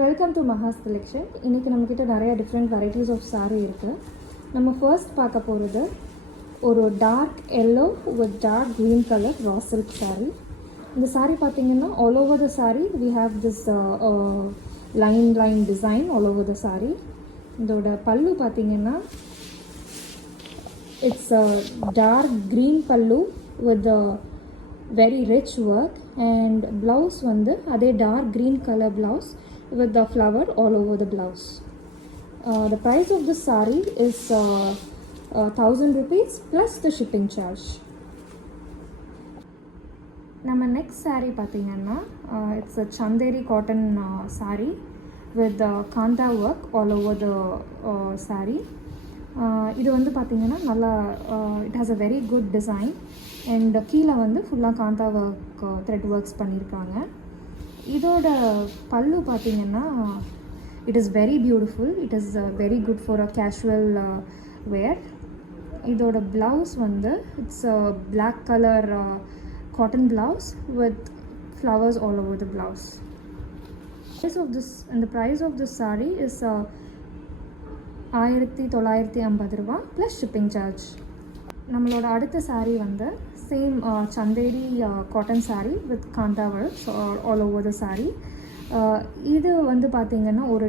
Welcome to Maha's collection. இன்றைக்கி நம்மக்கிட்ட நிறையா டிஃப்ரெண்ட் வெரைட்டிஸ் ஆஃப் saree இருக்குது. நம்ம ஃபர்ஸ்ட் பார்க்க போகிறது ஒரு dark yellow with dark green colour raw silk saree. இந்த saree பார்த்திங்கன்னா all over the saree we have this line design all over the saree. இதோட பல்லு பார்த்திங்கன்னா it's a dark green pallu with a very rich work, and blouse வந்து அதே dark green color blouse with the flower all over the blouse. The price of this saree is 1000 rupees plus the shipping charge. நம்ம next saree பார்த்திங்கன்னா it's a chanderi cotton saree with kanta work all over the saree. இது வந்து பார்த்திங்கன்னா நல்லா it has a very good design and கீழே வந்து ஃபுல்லாக Kantha work thread works பண்ணியிருக்காங்க. இதோட பல்லு பார்த்திங்கன்னா it is very beautiful. It is very good for a casual wear. இதோட ப்ளவுஸ் வந்து it's black colour cotton blouse with flowers all over the blouse. The price of this saree is 1950 ரூபா plus shipping charge. நம்மளோட அடுத்த saree வந்து same Chanderi cotton saree with kantha works all over the saree. இது வந்து பார்த்திங்கன்னா ஒரு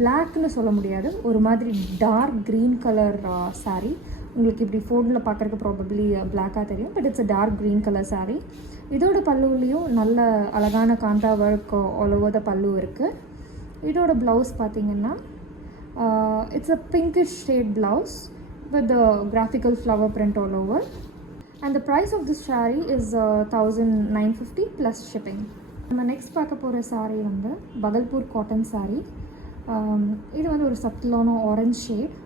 பிளாக்னு சொல்ல முடியாது, ஒரு மாதிரி டார்க் க்ரீன் கலர் saree. உங்களுக்கு இப்படி ஃபோனில் பார்க்குறதுக்கு ப்ராபப்ளி பிளாக்காக தெரியும், but it's a dark green colour saree. இதோட பல்லுலேயும் நல்ல அழகான kantha work all over the பல்லு இருக்குது. இதோட ப்ளவுஸ் பார்த்திங்கன்னா it's a pinkish shade blouse with the graphical flower print all over, and the price of this saree is 1950 plus shipping. நம்ம next பார்க்க போகிற saree வந்து பகல்பூர் காட்டன் saree. இது வந்து ஒரு சப்டிலான ஆரஞ்ச் ஷேட்.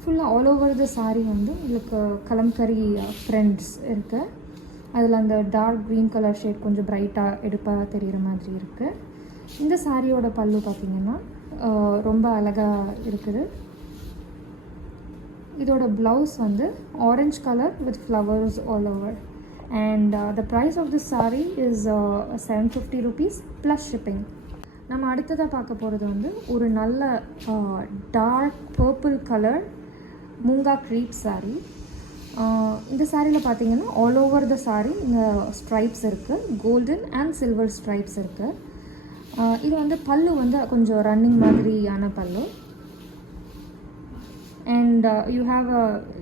ஃபுல்லாக ஆல் ஓவர் த saree வந்து உங்களுக்கு கலம்கரி பிரிண்ட்ஸ் இருக்குது. அதில் அந்த டார்க் க்ரீன் கலர் ஷேட் கொஞ்சம் ப்ரைட்டாக எடுப்பாக தெரிகிற மாதிரி இருக்குது. இந்த சாரியோட பல்லு பார்த்திங்கன்னா ரொம்ப அழகாக இருக்குது. இதோட ப்ளவுஸ் வந்து orange colour with flowers all over, and the price of this saree is 750 rupees plus shipping. நம்ம அடுத்ததாக பார்க்க போகிறது வந்து ஒரு நல்ல dark purple colour moonga crepe saree. இந்த சாரியில் பார்த்திங்கன்னா ஆல் ஓவர் த saree இந்த ஸ்ட்ரைப்ஸ் இருக்குது, கோல்டன் அண்ட் சில்வர் ஸ்ட்ரைப்ஸ் இருக்குது. இது வந்து பல்லு வந்து கொஞ்சம் ரன்னிங் மாதிரியான பல்லு, அண்ட் யூ ஹாவ்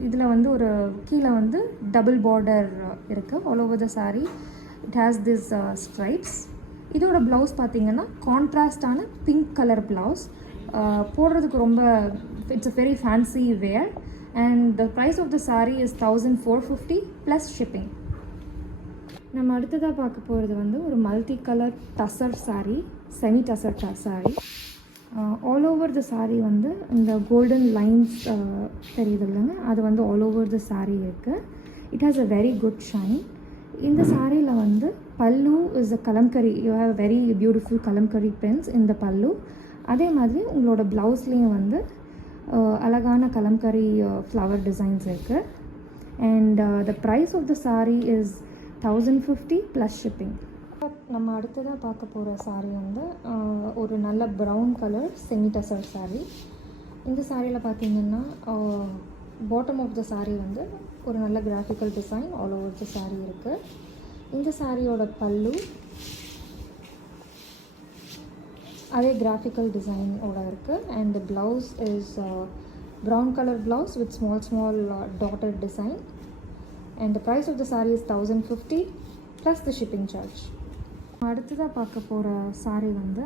இதில் வந்து ஒரு கீழே வந்து டபுள் பார்டர் இருக்குது all over the saree. It has this stripes. இதோட ப்ளவுஸ் பார்த்திங்கன்னா கான்ட்ராஸ்டான பிங்க் கலர் ப்ளவுஸ். போடுறதுக்கு ரொம்ப it's a very fancy wear, and the price of the saree is 1450 plus shipping. நம்ம அடுத்ததாக பார்க்க போகிறது வந்து ஒரு multi colour tussar saree, semi tussar saree. All over the saree வந்து இந்த கோல்டன் லைன்ஸ் தெரியுது இல்லைங்க, அது வந்து ஆல் ஓவர் த saree இருக்குது. It has a very good shine. இந்த சாரியில் வந்து பல்லு is a kalamkari. You have very beautiful kalamkari prints இந்த பல்லு. அதே மாதிரி உங்களோட ப்ளவுஸ்லேயும் வந்து அழகான கலம்கரி ஃப்ளவர் டிசைன்ஸ் இருக்குது, and the price of the saree is 1050 plus shipping. நம்ம அடுத்ததாக பார்க்க போகிற saree வந்து ஒரு நல்ல brown colour semi tussar saree. இந்த சாரியில் பார்த்திங்கன்னா பாட்டம் ஆஃப் த saree வந்து ஒரு நல்ல graphical design all over the saree இருக்குது. இந்த சாரியோட பல்லு அதே கிராஃபிக்கல் டிசைனோட இருக்குது, and the blouse is brown colour blouse with small dotted design, and the price of the saree is 1050 plus the shipping charge. அடுத்ததாக பார்க்க போகிற saree வந்து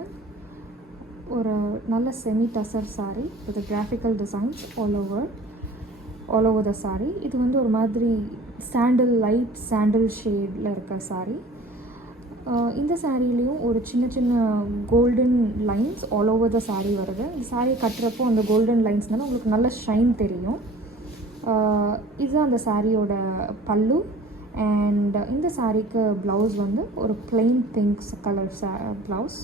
ஒரு நல்ல semi tussar saree with the graphical designs all over the saree. இது வந்து ஒரு மாதிரி லைட் சாண்டில் ஷேடில் இருக்க saree. இந்த சாரிலையும் ஒரு சின்ன golden lines all over the saree வருது. இந்த saree கட்டுறப்போ அந்த கோல்டன் லைன்ஸ்னால உங்களுக்கு நல்ல ஷைன் தெரியும். இதுதான் அந்த சாரியோட பல்லு, அண்ட் இந்த சாரீக்கு ப்ளவுஸ் வந்து ஒரு plain pink colour blouse,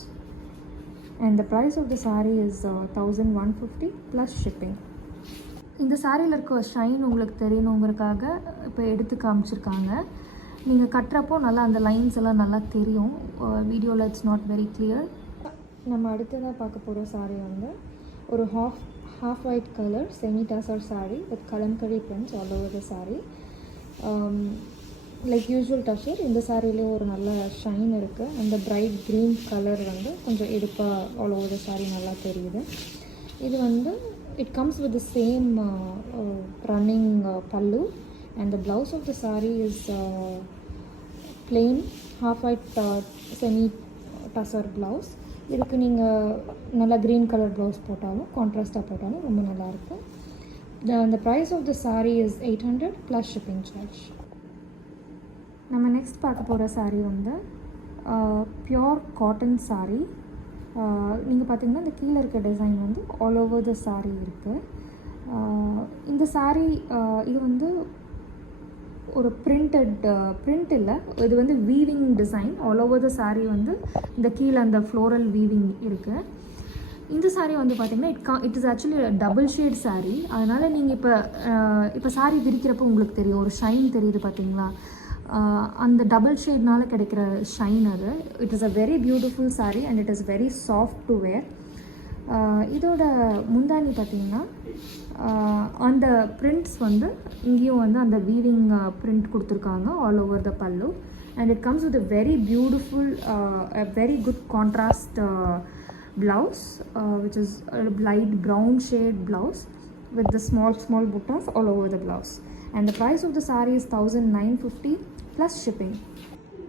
and the price of the saree is 1150 plus shipping. இந்த சாரியில் இருக்க ஷைன் உங்களுக்கு தெரியணுங்கிறதுக்காக இப்போ எடுத்து காமிச்சிருக்காங்க. நீங்கள் கட்டுறப்போ நல்லா அந்த லைன்ஸ் எல்லாம் நல்லா தெரியும். வீடியோவில் இட்ஸ் நாட் வெரி கிளியர். நம்ம அடுத்ததாக பார்க்க போகிற saree வந்து ஒரு half white color semi tassel saree with kalamkari prints all over the saree. Like usual tussar இந்த சாரிலேயே ஒரு நல்ல ஷைன் இருக்குது. அந்த பிரைட் க்ரீன் கலர் வந்து கொஞ்சம் எடுப்பாக ஆல் ஓவர் த சாரீ நல்லா தெரியுது. இது வந்து it comes with the same running pallu and the blouse of the saree is plain half white semi tassel blouse. இதுக்கு நீங்கள் நல்லா க்ரீன் கலர் ப்ளவுஸ் போட்டாலும் கான்ட்ராஸ்ட்டாக போட்டாலும் ரொம்ப நல்லாயிருக்கும். The price of the saree is 800 plus shipping charge. நம்ம next பார்க்க போகிற saree வந்து பியோர் காட்டன் saree. நீங்கள் பார்த்தீங்கன்னா இந்த கீழே இருக்க டிசைன் வந்து ஆல் ஓவர் த saree இருக்குது. இந்த saree இது வந்து ஒரு பிரிண்ட் இல்லை, இது வந்து weaving design all over the saree வந்து இந்த கீழே அந்த ஃப்ளோரல் வீவிங் இருக்குது. இந்த saree வந்து பார்த்திங்கன்னா it is actually double shade saree. அதனால் நீங்கள் இப்போ saree விரிக்கிறப்போ உங்களுக்கு தெரியும் ஒரு ஷைன் தெரியுது பார்த்தீங்களா, அந்த டபுள் ஷேட்னால கிடைக்கிற ஷைன் அது. It is a very beautiful saree and it is very soft to wear. இதோட முந்தானி பார்த்திங்கன்னா அந்த பிரிண்ட்ஸ் வந்து இங்கேயும் வந்து அந்த வீவிங் பிரிண்ட் கொடுத்துருக்காங்க all over the pallu. And it comes with a very beautiful very good contrast blouse which is a light brown shade blouse with the small buttas all over the blouse. And the price of the saree is 1950 plus shipping.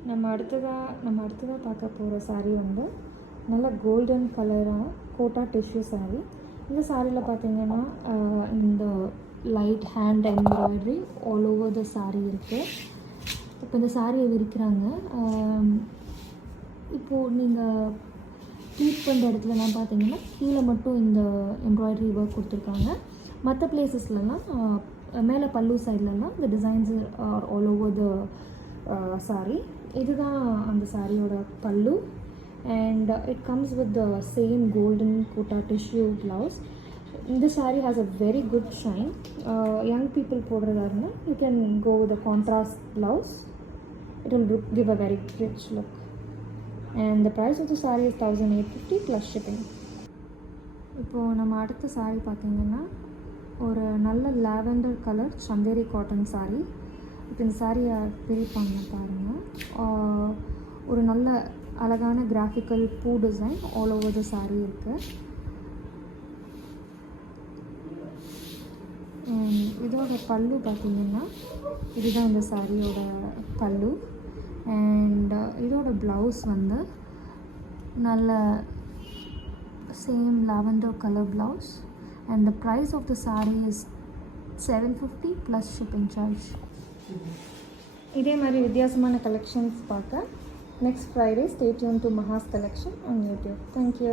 நம்ம அடுத்ததாக பார்க்க போகிற saree வந்து நல்ல golden கலரான quota tissue saree. இந்த சாரியில் பார்த்தீங்கன்னா இந்த light hand embroidery all over the saree இருக்குது. இப்போ இந்த சாரியை விரிக்கிறாங்க. இப்போது நீங்கள் ப்ளீட் பண்ணுற இடத்துலலாம் பார்த்தீங்கன்னா கீழே மட்டும் இந்த எம்ப்ராய்டரி ஒர்க் கொடுத்துருக்காங்க. மற்ற பிளேசஸ்லலாம் மேலே பல்லு சைட்லலாம் இந்த designs are all over the saree. இதுதான் அந்த சாரியோட பல்லு. And it comes with the same golden kota tissue blouse. This saree has a very good shine. Young people போடுறதாருன்னா you can go with a contrast blouse. It will give a very rich look. And the price of the saree is 1850 plus shipping. இப்போது நம்ம அடுத்த saree பார்த்தீங்கன்னா ஒரு நல்ல lavender colour Chanderi cotton saree. இப்போ இந்த சாரியை பிரிப்பாங்க பாருங்கள். ஒரு நல்ல அழகான கிராஃபிக்கல் பூ design all over the saree இருக்குது. இதோட பல்லு பார்த்திங்கன்னா இதுதான் இந்த சாரியோட பல்லு. அண்ட் இதோட ப்ளவுஸ் வந்து நல்ல same lavender colour blouse. And the price of the saree is 750 plus shipping charge. இதே மாதிரி வித்தியாசமான கலெக்ஷன்ஸ் பார்க்க next Friday stay tuned to Maha's collection on YouTube. Thank you.